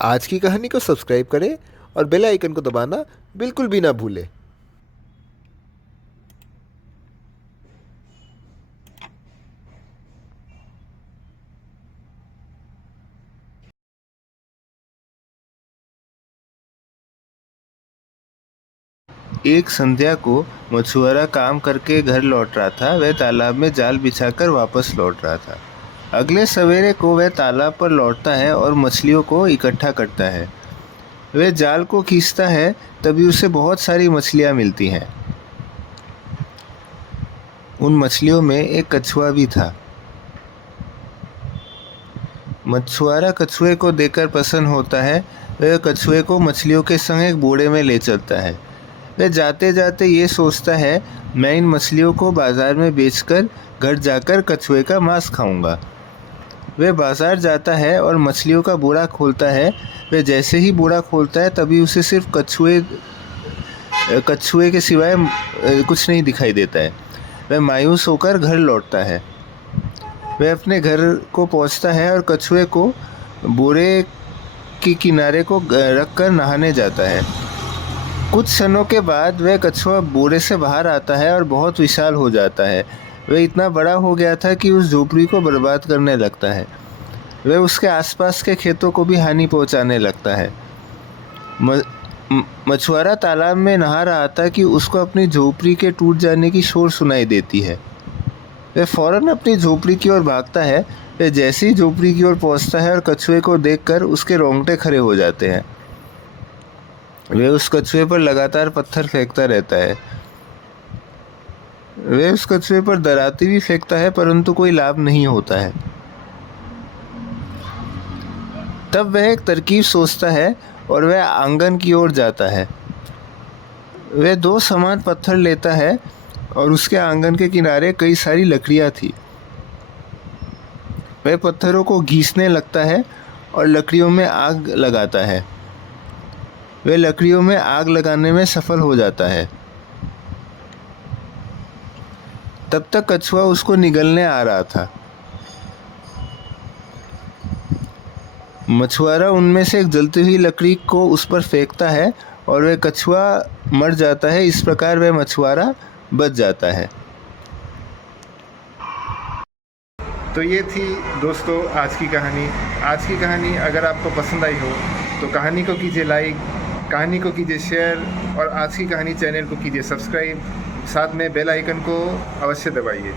आज की कहानी को सब्सक्राइब करें और बेल आइकन को दबाना बिल्कुल भी ना भूलें। एक संध्या को मछुआरा काम करके घर लौट रहा था। वह तालाब में जाल बिछाकर वापस लौट रहा था। अगले सवेरे को वह तालाब पर लौटता है और मछलियों को इकट्ठा करता है। वह जाल को खींचता है, तभी उसे बहुत सारी मछलियां मिलती हैं। उन मछलियों में एक कछुआ भी था। मछुआरा कछुए को देखकर प्रसन्न होता है। वह कछुए को मछलियों के संग एक बोरे में ले चलता है। वह जाते जाते ये सोचता है, मैं इन मछलियों को बाजार में बेचकर घर जाकर कछुए का मांस खाऊंगा। वह बाजार जाता है और मछलियों का बोरा खोलता है। वह जैसे ही बोरा खोलता है तभी उसे सिर्फ कछुए के सिवाय कुछ नहीं दिखाई देता है। वह मायूस होकर घर लौटता है। वह अपने घर को पहुंचता है और कछुए को बोरे के किनारे को रख कर नहाने जाता है। कुछ क्षणों के बाद वह कछुआ बोरे से बाहर आता है और बहुत विशाल हो जाता है। वह इतना बड़ा हो गया था कि उस झोपड़ी को बर्बाद करने लगता है। वह उसके आसपास के खेतों को भी हानि पहुंचाने लगता है। मछुआरा तालाब में नहा रहा था कि उसको अपनी झोपड़ी के टूट जाने की शोर सुनाई देती है। वह फौरन अपनी झोपड़ी की ओर भागता है। वह जैसे ही झोपड़ी की ओर पहुंचता है और कछुए को देखकर उसके रोंगटे खड़े हो जाते हैं। वह उस कछुए पर लगातार पत्थर फेंकता रहता है। वह उस कछुए पर दराती भी फेंकता है, परंतु कोई लाभ नहीं होता है। तब वह एक तरकीब सोचता है और वह आंगन की ओर जाता है। वह दो समान पत्थर लेता है और उसके आंगन के किनारे कई सारी लकड़ियां थी। वह पत्थरों को घीसने लगता है और लकड़ियों में आग लगाता है। वह लकड़ियों में आग लगाने में सफल हो जाता है। तब तक कछुआ उसको निगलने आ रहा था। मछुआरा उनमें से एक जलती हुई लकड़ी को उस पर फेंकता है और वह कछुआ मर जाता है। इस प्रकार वह मछुआरा बच जाता है। तो ये थी दोस्तों आज की कहानी। आज की कहानी अगर आपको पसंद आई हो तो कहानी को कीजिए लाइक, कहानी को कीजिए शेयर और आज की कहानी चैनल को कीजिए सब्सक्राइब। साथ में बेल आइकन को अवश्य दबाइए।